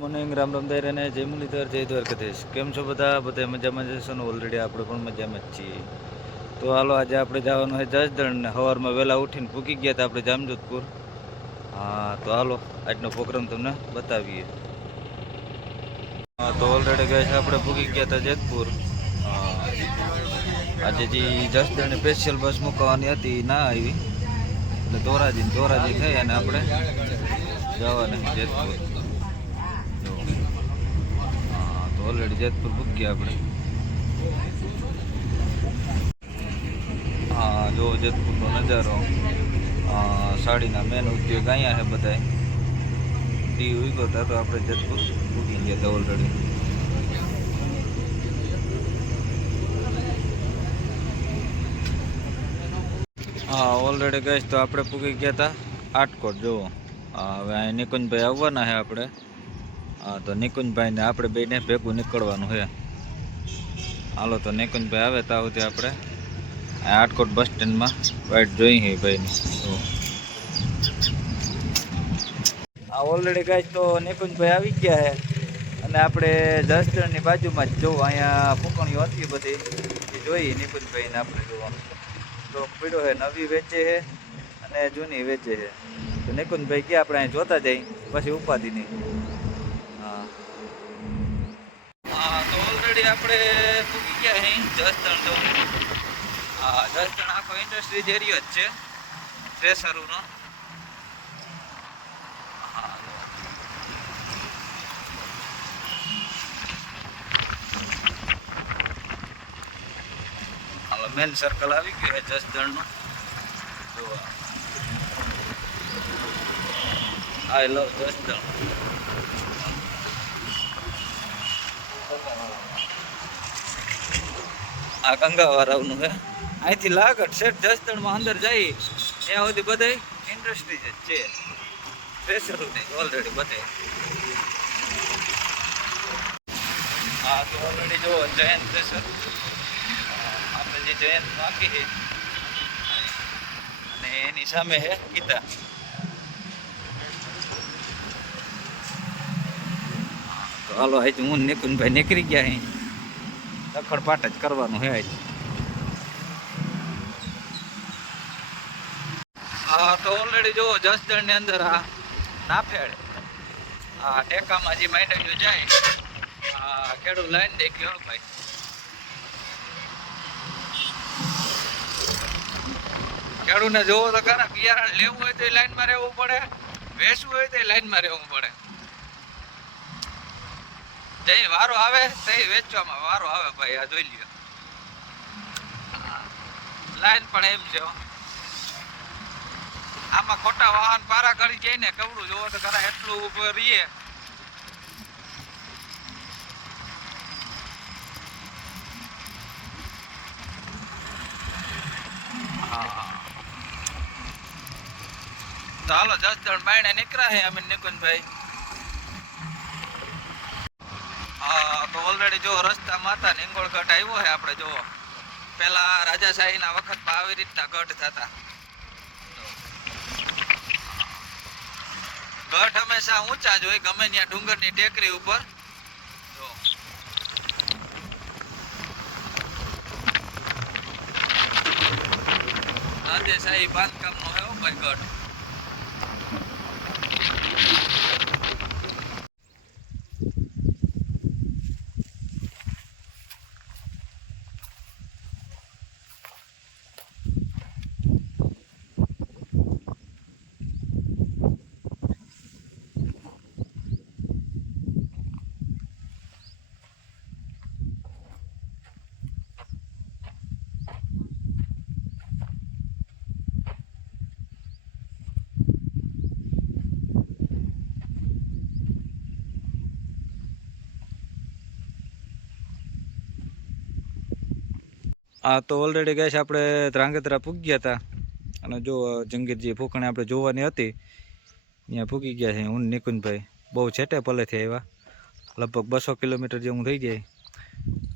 Morning Ram Ram દાયર અને જય મુરલીધર જય દ્વારકાધીશ. કેમ છો બધા મજામાં જશો ને? ઓલરેડી આપણે પણ મજામાં જ છીએ. તો હાલો, આજે આપણે જવાનું હોય જસદણ ને સવારમાં વહેલા ઉઠીને પૂકી ગયા હતા આપણે જામજોધપુર. હા, તો હાલો આજનો પ્રોગ્રામ તમને બતાવીએ. હા, તો ઓલરેડી ગઈ આપણે પૂકી ગયા હતા જેતપુર. આજે જે જસદણની સ્પેશિયલ બસ મૂકવાની હતી ના આવી, એટલે ધોરાજી થઈ અને આપણે જવાના જેતપુર. તો ઓલરેડી જેતપુર પૂગ્યા આપણે. હા, જો જેતપુરનો નજારો. સાડીના મેન ઉદ્યોગ અહીંયા છે બધા. દી ઉગો હતા તો આપણે જેતપુર પૂગી ગયા હતા ઓલરેડી. હા, ઓલરેડી ગઈ તો આપણે પૂગી ગયા હતા આટકોટ. જુઓ, હવે અહીં નિકુંજભાઈ આવવાના છે આપણે. હા, તો નિકુંજભાઈને આપણે બેને ભેગું નીકળવાનું છે. હાલો, તો નિકુંજભાઈ આવે ત્યાં સુધી આપણે આટકોટ બસ સ્ટેન્ડમાં વાઇટ જોઈએ ભાઈની. હા, ઓલરેડી ગઈ તો નિકુંજભાઈ આવી ગયા છે અને આપણે જસદણની બાજુમાં જ જોવું અહીંયા ફૂકણીઓ હતી બધી એ જોઈએ નિકુંજભાઈને આપણે જોવાનું. તો પીડો છે નવી વેચે છે અને જૂની વેચે છે. તો નિકુંજભાઈ ક્યાં આપણે અહીં જોતા જઈ પછી ઉપાધિ નહીં. હા હા, તો ઓલરેડી આપણે પૂકી ગયા અહીં જસદણ. તો હા, જસદણ આખો ઇન્ડસ્ટ્રીઝ એરિયો જ છે થ્રેસરનો. હાલો, મેન સર્કલ આવી ગયું છે જસદણનું. આઈ લવ જસદણ. આ ગંગાવાળાનું છે. અહીંથી લાગટ શેઠ જસદણમાં અંદર જઈ ત્યાં સુધી બધા ઇન્ડસ્ટ્રીઝ જ છે. પ્રેશર નહીં ઓલરેડી બધે. હા, તો ઓલરેડી જો જયંત પ્રેશર આપણે જે જયંત બાકી છે અને એની સામે છે ગીતા. તો હાલો, આજે હું નિકુંજભાઈ નીકળી ગયા અહીં. દખડ પાટ જ કરવાનું છે આજે. હા, તો ઓલરેડી જો જસદણ ની અંદર આ નાફેડ આ ટેકામાં જે માંડવીઓ જાય આ ખેડૂત લાઈન દેખ્યો ભાઈ. ખેડૂતને જોવો તો ખરા, બિયારણ લેવું હોય તો એ લાઈનમાં રહેવું પડે, વેચવું હોય તો એ લાઈનમાં રહેવું પડે. જઈ વારો આવે તઈ વેચવામાં વારો આવે ભાઈ. આ જોઈ લ્યો લાઈન પણ એમ છે. આમાં ખોટા વાહન પારા કરી જાય ને કવડું જોવો તો ખરા એટલું ઉપર રહીએ. હા, તો હાલો જસદણ બાયણે નીકળ્યા છે અમે નિકુંજભાઈ. હા, તો ઓલરેડી જો રસ્તામાં હતા નિંગોળગઢ આવ્યો છે આપણે. જો પેલા રાજાશાહીના વખતમાં આવી રીતના ગઢ થતા. ગઢ હંમેશા ઊંચા જ હોય ગમે ત્યાં ડુંગરની ટેકરી ઉપર. જો રાજાશાહી બાંધકામનો હે ભાઈ ગઢ. હા, તો ઓલરેડી ગેસ આપણે ધ્રાંગધ્રા પૂગ્યા હતા અને જો જંગીરજી ફૂકણે આપણે જોવાની હતી ત્યાં પૂગી ગયા છે હું નિકુંજભાઈ. બહુ છેટે પલેથી આવ્યા, લગભગ 200 કિલોમીટર જેવું થઈ જાય.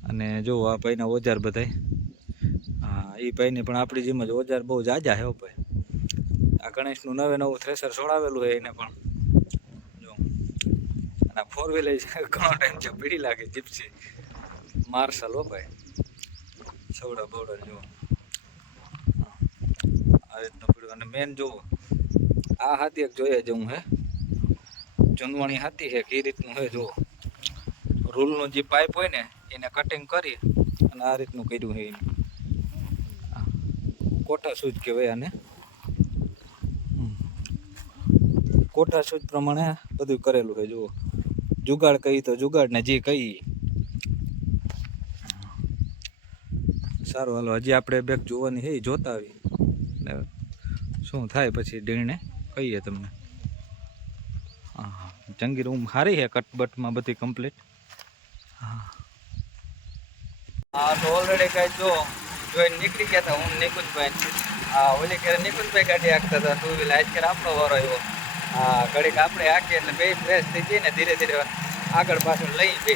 અને જો આ ભાઈના ઓજાર બધાય. હા, એ ભાઈની પણ આપણી જેમ જ ઓજાર બહુ જાજા હે ભાઈ. આ ગણેશનું નવું થ્રેસર છોડાવેલું છે એને પણ જો. ના 4 વ્હીલર ઘણો ટાઈમ છે પીડી લાગે જીપ્સી માર્શલ હો ભાઈ સવડા બવડા જો આ રીતનું પીડ્યું અને મેન જો આ હાથી એક જોઈએ જેવું હે જૂનવાણી હાથી છે કે રીતનું હે જો રૂલનું જે પાઇપ હોય ને એને કટિંગ કરી અને આ રીતનું કર્યું છે એનું કોટા સૂજ કહેવાય આને કોટા સૂજ પ્રમાણે બધું કરેલું છે જુઓ જુગાડ કહી તો જુગાડ ને જે કહી સારું હાલો હજી આપણે બેગ જોવાની છે જોતા આવી ને શું થાય પછી ડીણને કહીએ તમને હા હા જંગી રૂમ સારી છે કટબટમાં બધી કમ્પ્લીટ હા તો ઓલરેડી કઈ જોઈને નીકળી ગયા હતા હું નિકુંજભાઈ હા ઓલી કે નિકુંજભાઈ ગાડી હાંકતા હતા 2 વ્હીલર આજ કે આપણો વારો આવ્યો હા ઘડીક આપણે હાંકીએ એટલે બે ફ્રેશ થઈ જઈએ ને ધીરે ધીરે આગળ પાછળ લઈ બે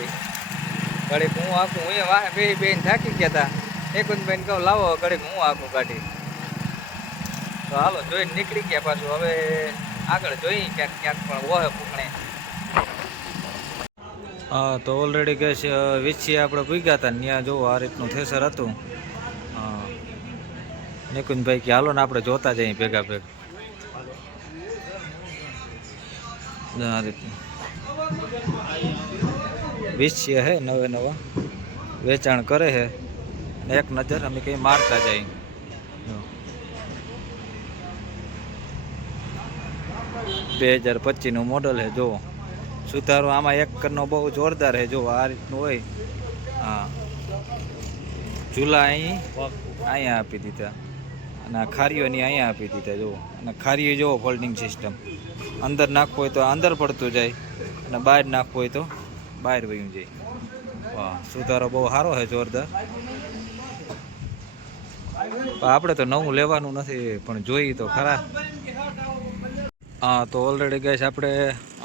ઘડીક હું હાંકું હું વાહે બેન થાકી ગયા હતા નિકુંજભાઈને કહું લાવો ઘડીક હું હાંકું ગાડી તો હાલો જોઈને નીકળી ગયા પાછું હવે આગળ જોઈ ક્યાંક ક્યાંક પણ વહે ફૂકણે હા તો ઓલરેડી ગેસ વીછી આપણે પૂગ્યા હતા ત્યાં જોવો આ રીતનું થેસર હતું હા નિકુંજભાઈ કે હાલો ને આપણે જોતા જઈએ ભેગા ભેગા આ રીતનું વીછી હે નવા વેચાણ કરે છે એક નજર અમે કંઈ મારતા જઈએ 2025 નું મોડલ છે જો સુધારો આમાં એક કરનો બહુ જોરદાર છે જો આ રીતનું હોય હા ઝૂલા અહીંયા આપી દીધા અને આ ખારીઓની અહીંયા આપી દીધા જુઓ અને ખારીઓ જુઓ ફોલ્ડિંગ સિસ્ટમ અંદર નાખવું હોય તો અંદર પડતું જાય અને બહાર નાખવું હોય તો બહાર વયું જાય વાહ સુધારો બહુ સારો છે જોરદાર આપણે તો નવું લેવાનું નથી પણ જોઈએ તો ખરા હા તો ઓલરેડી ગેસ આપણે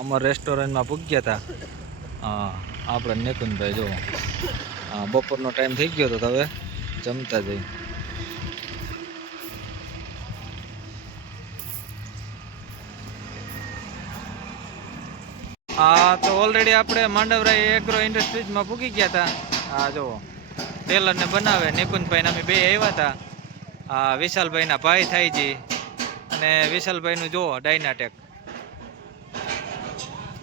અમારા રેસ્ટોરન્ટમાં પૂગ્યા હતા હા આપણે નિકુંજભાઈ જો હા બપોરનો ટાઈમ થઈ ગયો તો હવે જમતા જઈ હા તો ઓલરેડી આપણે માંડવરાઈ એગ્રો ઇન્ડસ્ટ્રીઝમાં પૂગી ગયા હતા હા જો ટેલરને બનાવે નિકુંજભાઈને અમે બે આવ્યા હતા હા વિશાલભાઈના ભાઈ થાય છે અને વિશાલભાઈનું જુઓ ડાયનાટેક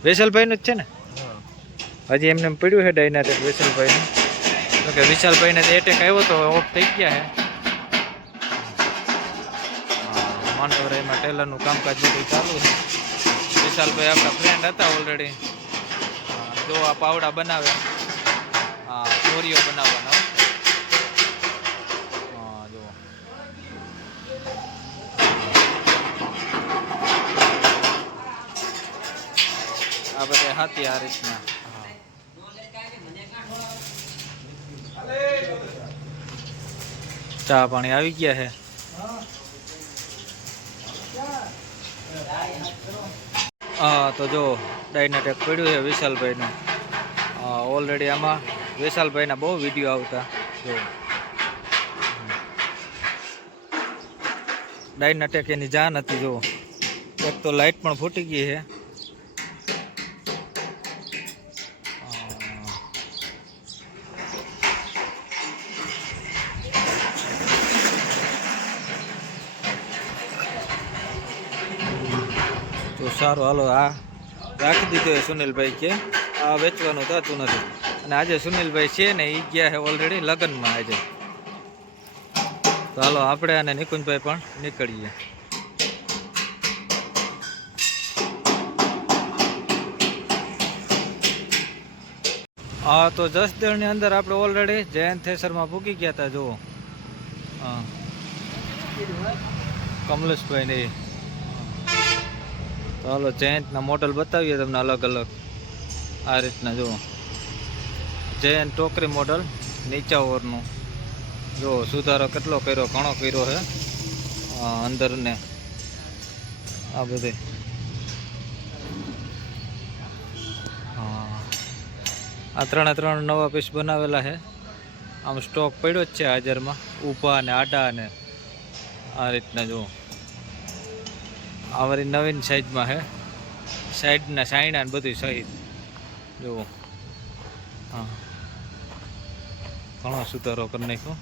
વિશાલભાઈનું જ છે ને હજી એમને પડ્યું છે ડાયનાટેક વિશાલભાઈનું કે વિશાલભાઈને એટેક આવ્યો તો ઓફ થઈ ગયા છે માંડવરાઈમાં ટેલરનું કામકાજ બધું ચાલુ છે વિશાલભાઈ આપણા ફ્રેન્ડ હતા ઓલરેડી જો આ પાવડા બનાવે હા ચોરીઓ બનાવવાના હા જો આ બધા હાથી આ રીતના ચા પાણી આવી ગયા છે હા તો જો ડાયનાટેક પડ્યું છે વિશાલભાઈનું ઓલરેડી આમાં વિશાલભાઈના બહુ વિડીયો આવતા જો ડાયનાટેક એની જાન હતી જો એક તો લાઇટ પણ ફૂટી ગઈ છે તો સારું હાલો આ રાખી દીધું છે સુનિલભાઈ કે આ વેચવાનું થતું નથી અને આજે સુનિલભાઈ છે ને એ ગયા છે ઓલરેડી લગ્નમાં આજે તો હાલો આપણે અને નિકુંજભાઈ પણ નીકળીએ હા તો જસદણની અંદર આપણે ઓલરેડી જયંત થેસરમાં પૂકી ગયા હતા જુઓ હા કમલેશભાઈ ને તો હાલો જયંતના મોડલ બતાવીએ તમને અલગ અલગ આ રીતના જુઓ જયંત ટોકરી મોડલ નીચા ઓવરનું જો સુધારો કેટલો કર્યો ઘણો કર્યો છે અંદરને આ બધે આ 3 નવા પીસ બનાવેલા છે આમ સ્ટોક પડ્યો જ છે હાજરમાં ઊભા અને આડા અને આ રીતના જુઓ આ વારી નવીન સાઈઝમાં છે સાઈડના સાયણા ને બધું સહિત જુઓ હા ઘણો સુધારો કરી નાખ્યો.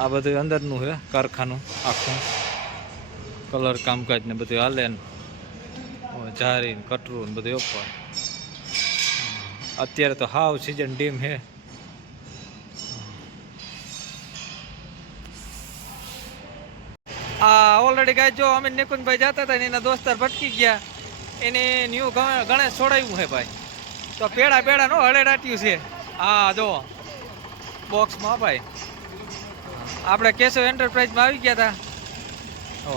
આ બધું અંદરનું છે કારખાનું આખું, કલર કામકાજ ને બધું હાલે ને જારી ને કટરું ને બધું ઉપર. અત્યારે તો હાવ સિઝન ડીમ છે. આ ઓલરેડી ગાય જો અમે નિકુંજભાઈ જતા હતા ને એના દોસ્તાર ભટકી ગયા, એને ન્યૂ ગણેશ છોડાવ્યું છે ભાઈ. તો પેડા પેડા નો હળેડાટ્યું છે. હા જો બોક્સમાં ભાઈ આપણે કેશવ એન્ટરપ્રાઇઝમાં આવી ગયા હતા. ઓ